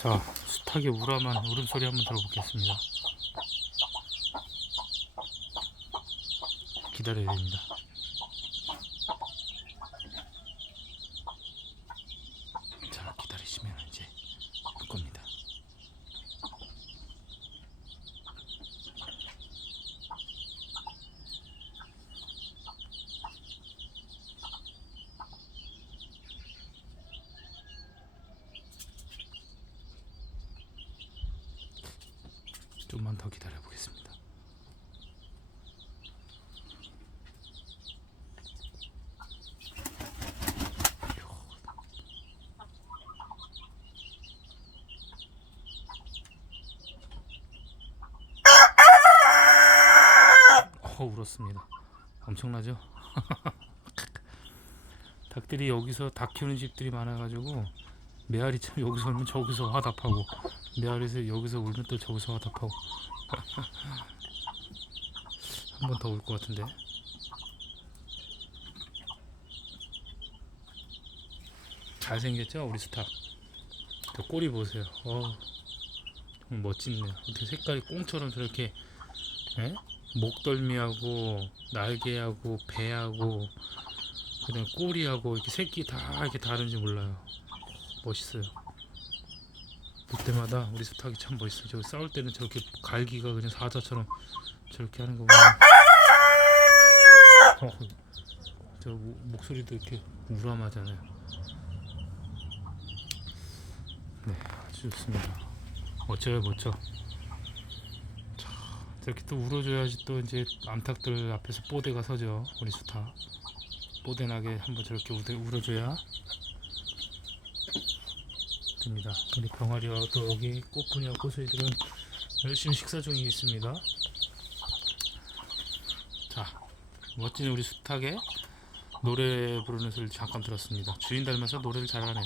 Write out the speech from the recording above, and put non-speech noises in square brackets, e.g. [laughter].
자, 숱하게 우람한 울음소리 한번 들어보겠습니다. 기다려야 됩니다. 자, 기다리시면 이제 올 겁니다. 좀만 더 기다려 보겠습니다. 어 울었습니다. 엄청나죠? [laughs] 닭들이 여기서 닭 키우는 집들이 많아가지고 메아리처럼 여기서 울면 저기서 화답하고 메아리에서 여기서 울면 또 저기서 화답하고. [laughs] 한 번더울것 같은데. 잘생겼죠? 우리 스타. 저 꼬리 보세요. 어 정말 멋진네요 어떻게 색깔이 꽁처럼 저렇게 예? 목덜미하고 날개하고 배하고 그다음 꼬리하고 이렇게 새끼 다 이렇게 다른지 몰라요 멋있어요. 볼 때마다 우리 스탁이 참 멋있어요. 저 싸울 때는 저렇게 갈기가 그냥 사자처럼 저렇게 하는 거 보면 어, 저 모- 목소리도 이렇게 우람하잖아요. 네 아주 좋습니다. 멋져 자, 저렇게 또 울어줘야지 또 이제 암탉들 앞에서 뽀대가 서죠. 우리 스타. 뽀대나게 한번 저렇게 울어줘야 됩니다. 우리 병아리와 또 여기 꽃분이와 꽃소리들은 열심히 식사 중에 있습니다. 자, 멋진 우리 수탉의 노래 부르는 소리를 잠깐 들었습니다. 주인 닮아서 노래를 잘하네요.